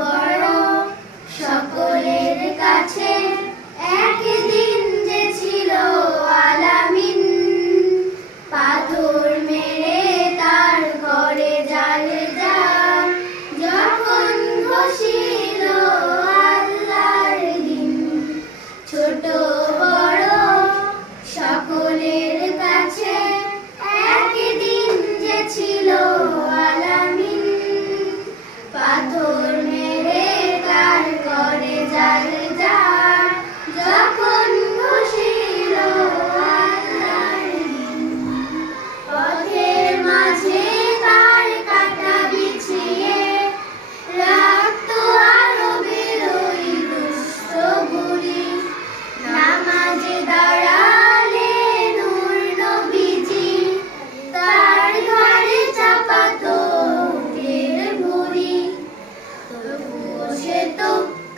বড় সকলের কাছে একদিন যে ছিল আলামিন, পাথর মেরে তার ঘরে জাল জাল যখন ঘষিল আল্লাহর দিন। ছোট বড় সকলের কাছে একদিন যে ছিল আলামিন, পাথর মেরে তার ঘরে জাল জাল যখন ঘষিল আল্লাহর দিন। পথের মাঝে তার কাটা বিছিয়ে রাখতো আরবের ওই দুষ্ট বুড়ি, নামাজে দাঁড়ালে নূর নবীজি তার ঘরে চাপাতো উটের ভুঁড়ি। তবুও সে তো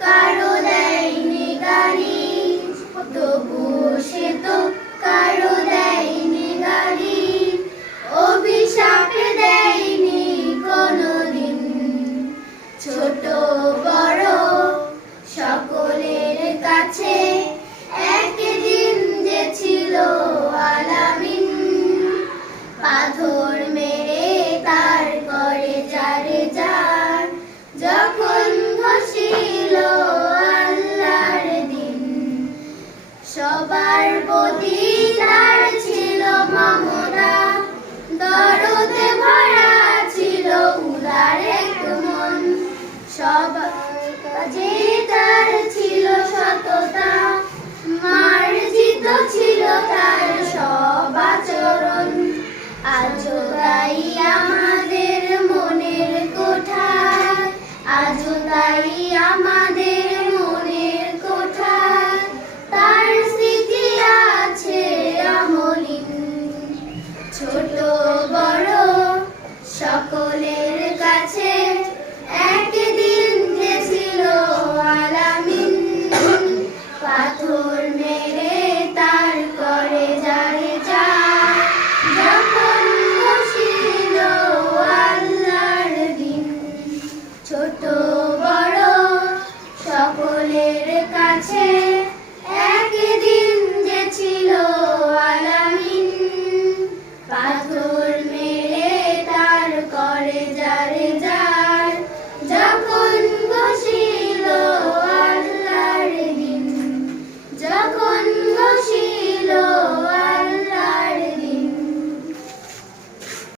কারো দেয়নি গালি, তবুও সে তো কারো দেয়নি গালি, অভিশাপ দেয়নি কোনোদিন। ছোট বড় সকলের কাছে একদিন যে ছিল আলামিন, পাথর মেরে তার ঘরে জারে জার যখন ঘষিল আল্লাহর দিন। সবার প্রতি তার ছিল মমতা, দরদে ভরা ছিল উদার এক মন। সবার কাজে তার ছিল সততা, মার্জিত ছিল তার সব আচরণ। আজও তাই আমাদের মনের কোঠায়, আজও তাই আমাদের মনের কোঠায় তার স্মৃতি আছে অমলিন। ছোট বড় সকলে